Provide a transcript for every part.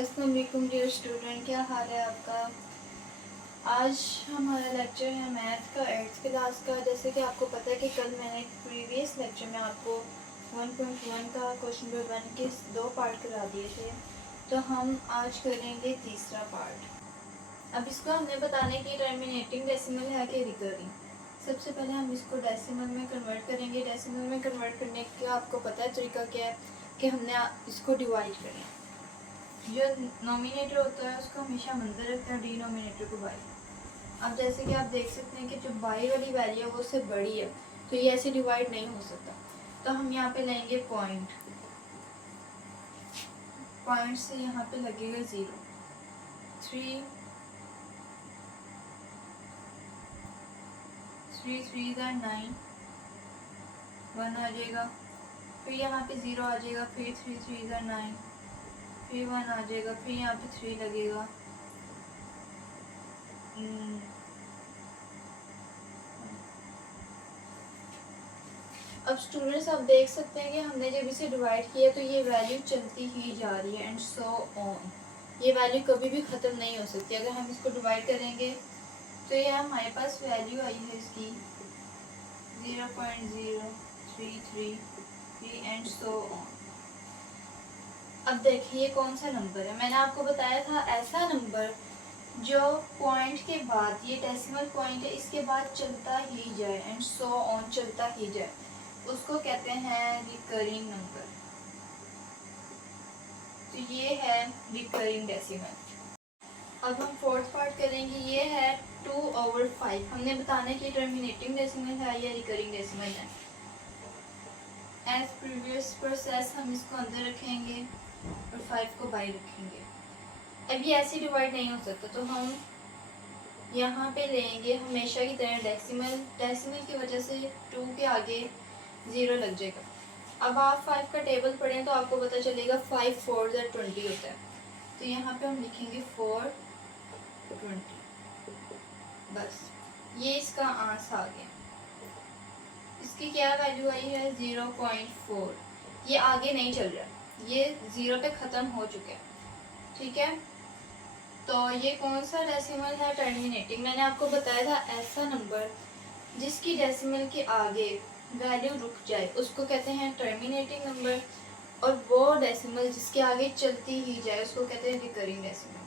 अस्सलाम वालेकुम dear student, क्या हाल है आपका। आज हमारा लेक्चर है मैथ का 8th क्लास का। जैसे कि आपको पता है कि कल मैंने प्रीवियस लेक्चर में आपको 1.1 का क्वेश्चन पेपर 1 के 2 पार्ट करा दिए थे, तो हम आज करेंगे तीसरा पार्ट। अब इसको हमने बताने की टर्मिनेटिंग डेसिमल है कि रिकरिंग। सबसे पहले हम इसको डेसिमल में कन्वर्ट करेंगे। डेसिमल में कन्वर्ट करने का आपको पता है तरीका क्या है कि हमने इसको डिवाइड करें। जो नोमिनेटर होता है उसको हमेशा हम अंदर रखते हैं, डिनोमिनेटर को बाई। अब जैसे कि आप देख सकते हैं कि जो बाई वाली वैल्यू है वो उससे बड़ी है, तो ये ऐसे डिवाइड नहीं हो सकता। तो हम यहाँ पे लेंगे पॉइंट, पॉइंट से यहाँ पे लगेगा 0, 3 3 3 9, 1 आ जाएगा। फिर यहाँ पे 0 आ जाएगा, फिर 3 3 9, फिर 1 आ जाएगा, फिर यहाँ पे 3 लगेगा। अब स्टूडेंट्स आप देख सकते हैं कि हमने जब इसे डिवाइड किया तो ये वैल्यू चलती ही जा रही है एंड सो ऑन। ये वैल्यू कभी भी ख़त्म नहीं हो सकती। अगर हम इसको डिवाइड करेंगे तो ये हमारे पास वैल्यू आई है इसकी 0.0333 एंड सो ऑन। अब देखिए कौन सा नंबर है। मैंने आपको बताया था ऐसा नंबर जो पॉइंट के बाद, ये डेसिमल पॉइंट है, इसके बाद चलता ही जाए एंड सो ऑन चलता ही जाए, उसको कहते हैं रिकरिंग नंबर। तो ये है रिकरिंग डेसिमल। अब हम फोर्थ पार्ट करेंगे। ये है 2/5। हमने बताने की टर्मिनेटिंग डेसिमल है या रिकरिंग डेसिमल है। एज प्रीवियस प्रोसेस हम इसको अंदर रखेंगे और 5 को बाई रखेंगे। अब ये ऐसे डिवाइड नहीं हो सकता, तो हम यहाँ पे लेंगे हमेशा की तरह डेसिमल। डेसिमल की वजह से 2 के आगे 0 लग जाएगा। अब आप 5 का टेबल पढ़ें तो आपको पता चलेगा 5 4 20 होता है। तो यहाँ पे हम लिखेंगे 420। बस ये इसका आंसर आ गया। इसकी क्या वैल्यू आई है 0.4। ये आगे नहीं चल रहा, ये 0 पे ख़त्म हो चुका है। ठीक है, तो ये कौन सा डेसिमल है टर्मिनेटिंग। मैंने आपको बताया था ऐसा नंबर जिसकी डेसिमल के आगे वैल्यू रुक जाए उसको कहते हैं टर्मिनेटिंग नंबर, और वो डेसिमल जिसके आगे चलती ही जाए उसको कहते हैं रिकरिंग डेसिमल।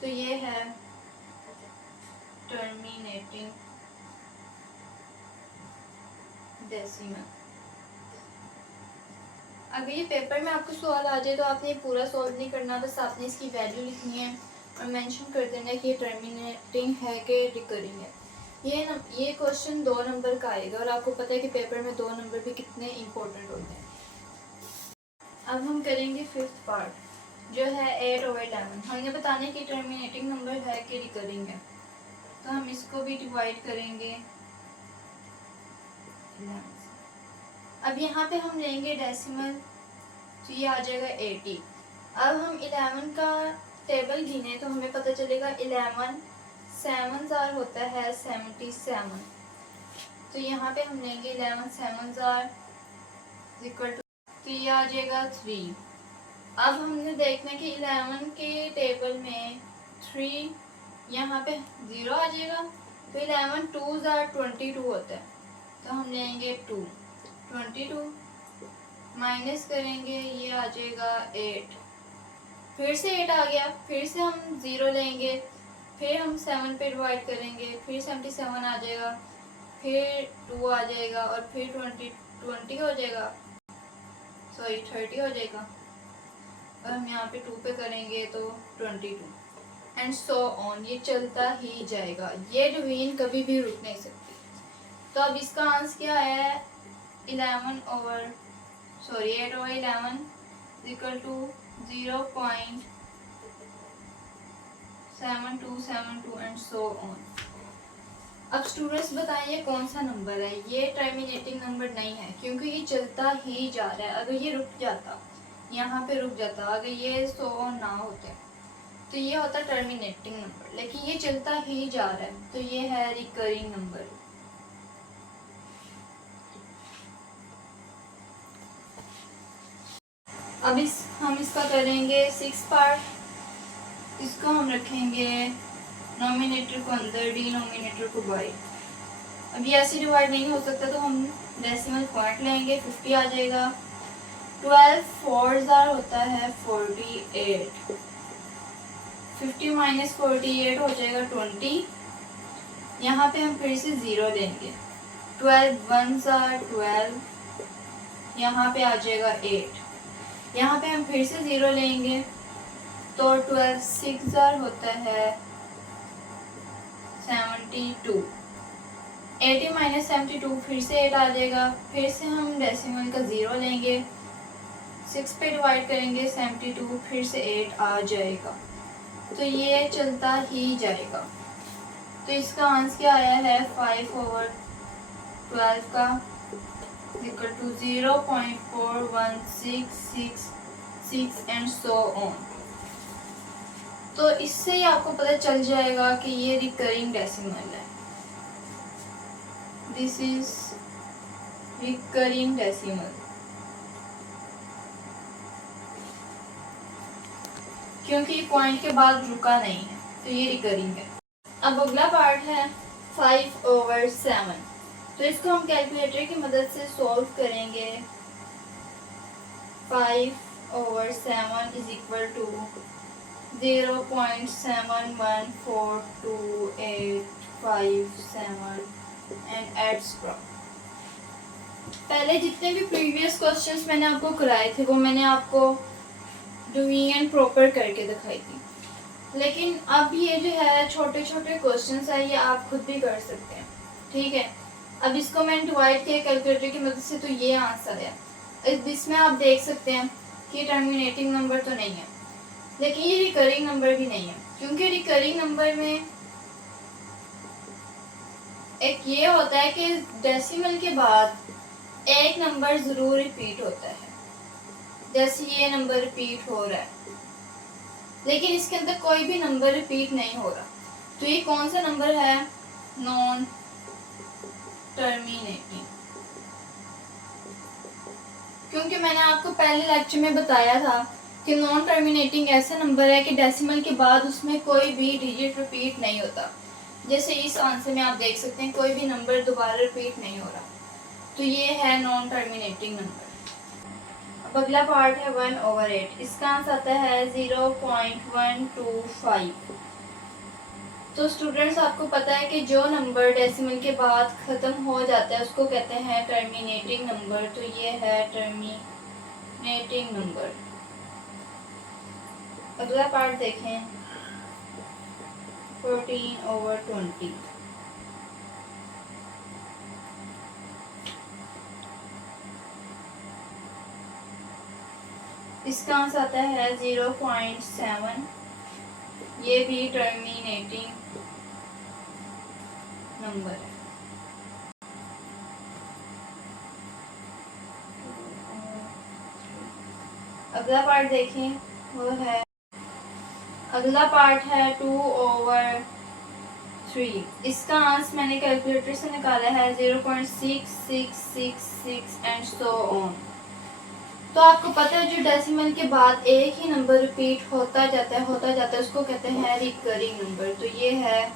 तो ये है टर्मिनेटिंग डेसिमल। अगर ये पेपर में आपको सवाल आ जाए तो आपने पूरा सॉल्व नहीं करना, बस आपने इसकी वैल्यू लिखनी है और मेंशन कर देना है कि ये टर्मिनेटिंग है कि रिकरिंग है। ये क्वेश्चन 2 नंबर का आएगा और आपको पता है कि पेपर में 2 नंबर भी कितने इम्पोर्टेंट होते हैं। अब हम करेंगे फिफ्थ पार्ट जो है 8/11। हमने बताने की टर्मिनेटिंग नंबर है कि रिकरिंग है, तो हम इसको भी डिवाइड करेंगे 11 से। अब यहाँ पे हम लेंगे डेसिमल, तो ये आ जाएगा 80। अब हम 11 का टेबल गिने तो हमें पता चलेगा 11 7 जार होता है 77। तो यहाँ पे हम लेंगे 11 7 जार इक्वल टू, तो ये आ जाएगा 3। अब हमने देखना है कि 11 के टेबल में 3 यहाँ पे 0 आ जाएगा, तो 11 2 जार 22 होता है। तो हम लेंगे 2, 22 माइनस करेंगे, ये आ जाएगा 8। फिर से 8 आ गया, फिर से हम 0 लेंगे, फिर हम 7 पे डिवाइड करेंगे, फिर 77 आ जाएगा, फिर 2 आ जाएगा और फिर 20 हो जाएगा, सॉरी 30 हो जाएगा। और हम यहाँ पे 2 पे करेंगे तो 22 एंड सो ऑन। ये चलता ही जाएगा, ये डिवीजन कभी भी रुक नहीं सकती। तो अब इसका आंसर क्या है 8/11 equal to 0.7272 and so on. अब स्टूडेंट्स बताइए कौन सा नंबर है। ये टर्मिनेटिंग नंबर नहीं है क्योंकि ये चलता ही जा रहा है। अगर ये रुक जाता, यहाँ पे रुक जाता, अगर ये सो ऑन ना होते तो ये होता टर्मिनेटिंग नंबर, लेकिन ये चलता ही जा रहा है तो ये है रिकरिंग नंबर। अब हम इसका करेंगे 6 पार्ट। इसको हम रखेंगे नोमिनेटर को अंदर, डिनोमिनेटर को बाहर। अब ये ऐसे डिवाइड नहीं हो सकता तो हम डेसिमल पॉइंट लेंगे, 50 आ जाएगा। 12 4 होता है 48, 50 माइनस 48 हो जाएगा 20। यहाँ पे हम फिर से 0 लेंगे, 12 1 12, यहाँ पे आ जाएगा 8। यहाँ पे हम फिर से 0 लेंगे तो 12 6 होता है 72। 80 माइनस 72 फिर से 8 आ जाएगा। फिर से हम डेसिमल का 0 लेंगे, 6 पे डिवाइड करेंगे 72, फिर से 8 आ जाएगा। तो ये चलता ही जाएगा। तो इसका आंसर क्या आया है 5/12 का equal to 0.4166 and so on. तो इससे ही आपको पता चल जाएगा कि ये रिकरिंग डेसिमल है। दिस इज रिकरिंग डेसिमल, क्योंकि पॉइंट के बाद रुका नहीं है तो ये रिकरिंग है। अब अगला पार्ट है 5/7। तो इसको हम कैलकुलेटर की मदद से सॉल्व करेंगे। 5/7 is equal to 0.71142857 and adds from. पहले जितने भी प्रीवियस क्वेश्चंस मैंने आपको कराए थे वो मैंने आपको डिवीजन प्रॉपर करके दिखाई थी, लेकिन अब ये जो है छोटे छोटे क्वेश्चंस है, ये आप खुद भी कर सकते हैं। ठीक है, अब इसको मैंने डिवाइड किया कैलकुलेटर की मदद से तो ये आंसर है। इसमें आप देख सकते हैं कि टर्मिनेटिंग नंबर तो नहीं है, लेकिन ये रिकरिंग नंबर भी नहीं है, क्योंकि रिकरिंग नंबर में एक ये होता है कि डेसिमल के बाद एक नंबर ज़रूर रिपीट होता है। जैसे ये नंबर रिपीट हो रहा है, लेकिन इसके अंदर कोई भी नंबर रिपीट नहीं हो रहा। तो ये कौन सा नंबर है? Non terminating. क्योंकि मैंने आपको पहले लेक्चर में बताया था कि नॉन टर्मिनेटिंग ऐसा नंबर है कि डेसिमल के बाद उसमें कोई भी डिजिट रिपीट नहीं होता। जैसे इस आंसर में आप देख सकते हैं कोई भी नंबर दोबारा रिपीट नहीं हो रहा, तो ये है नॉन टर्मिनेटिंग नंबर। अब अगला पार्ट है 1/8। इसका आंसर आता है 0.125। तो स्टूडेंट्स आपको पता है कि जो नंबर डेसिमल के बाद ख़त्म हो जाता है उसको कहते हैं टर्मिनेटिंग नंबर। तो ये है टर्मिनेटिंग नंबर। अगला पार्ट देखें 14/20। इसका आंसर आता है 0.7। ये भी टर्मिनेटिंग नंबर है। अगला पार्ट देखें, वो है अगला पार्ट है 2/3। इसका आंसर मैंने कैलकुलेटर से निकाला है 0.6666 एंड सो ऑन। तो आपको पता है जो डेसिमल के बाद एक ही नंबर रिपीट होता जाता है उसको कहते हैं रिकरिंग नंबर। तो ये है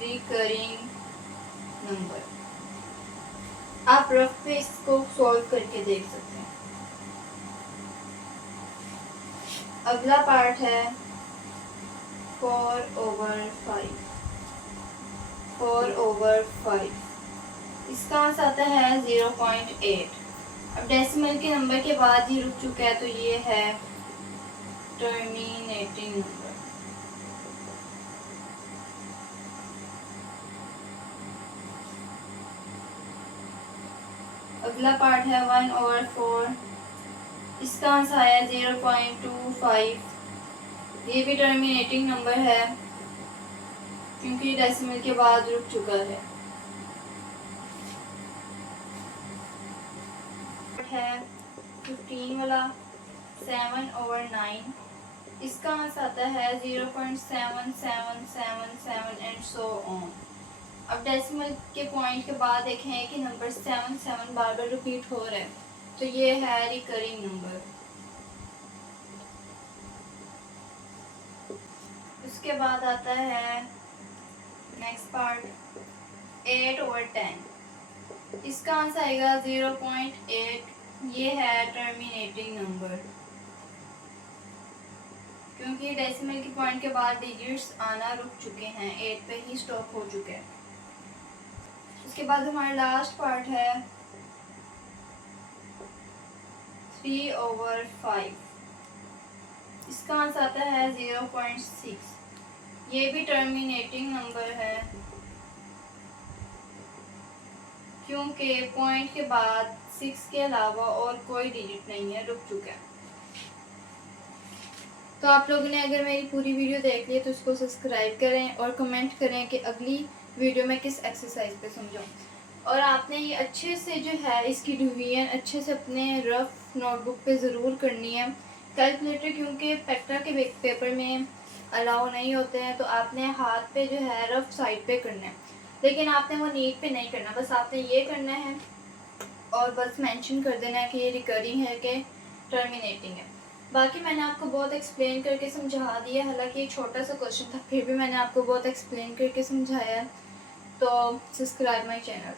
रिकरिंग नंबर। आप रफ पे इसको सॉल्व करके देख सकते हैं। अगला पार्ट है 4/5। 4/5 इसका आंसर आता है 0.8। अब डेसिमल के नंबर के बाद ही रुक चुका है तो ये है टर्मिनेटिंग नंबर। अगला पार्ट है 1/4। इसका आंसर आया 0.25। ये भी टर्मिनेटिंग नंबर है क्योंकि डेसिमल के बाद रुक चुका है। 15 वाला 7/9। इसका आंसर आता है 0.7777 एंड सो ऑन। अब डेसिमल के पॉइंट के बाद देखें कि नंबर 7 बार बार रिपीट हो रहा है, तो ये है रिकरिंग नंबर। उसके बाद आता है नेक्स्ट पार्ट 8/10। इसका आंसर आएगा 0.8। ये है टर्मिनेटिंग नंबर, क्योंकि डेसिमल की पॉइंट के बाद डिजिट्स आना रुक चुके हैं, 8 पे ही स्टॉप हो चुके हैं। उसके बाद हमारा लास्ट पार्ट है 3/5। इसका आंसर आता है 0.6। ये भी टर्मिनेटिंग नंबर है, क्योंकि पॉइंट के बाद 6 के अलावा और कोई डिजिट नहीं है, रुक चुका है। तो आप लोगों ने अगर मेरी पूरी वीडियो देख ली तो इसको सब्सक्राइब करें और कमेंट करें कि अगली वीडियो में किस एक्सरसाइज पे समझाऊँ। और आपने ये अच्छे से जो है इसकी डिवीजन अच्छे से अपने रफ नोटबुक पे ज़रूर करनी है। कैलकुलेटर क्योंकि पेक्टा के पेपर में अलाउ नहीं होते हैं, तो आपने हाथ पे जो है रफ साइड पे करना है, लेकिन आपने वो नीट पे नहीं करना। बस आपने ये करना है और बस मेंशन कर देना है कि ये रिकरिंग है कि टर्मिनेटिंग है। बाकी मैंने आपको बहुत एक्सप्लेन करके समझा दिया, हालांकि ये छोटा सा क्वेश्चन था, फिर भी मैंने आपको बहुत एक्सप्लेन करके समझाया। तो सब्सक्राइब माय चैनल।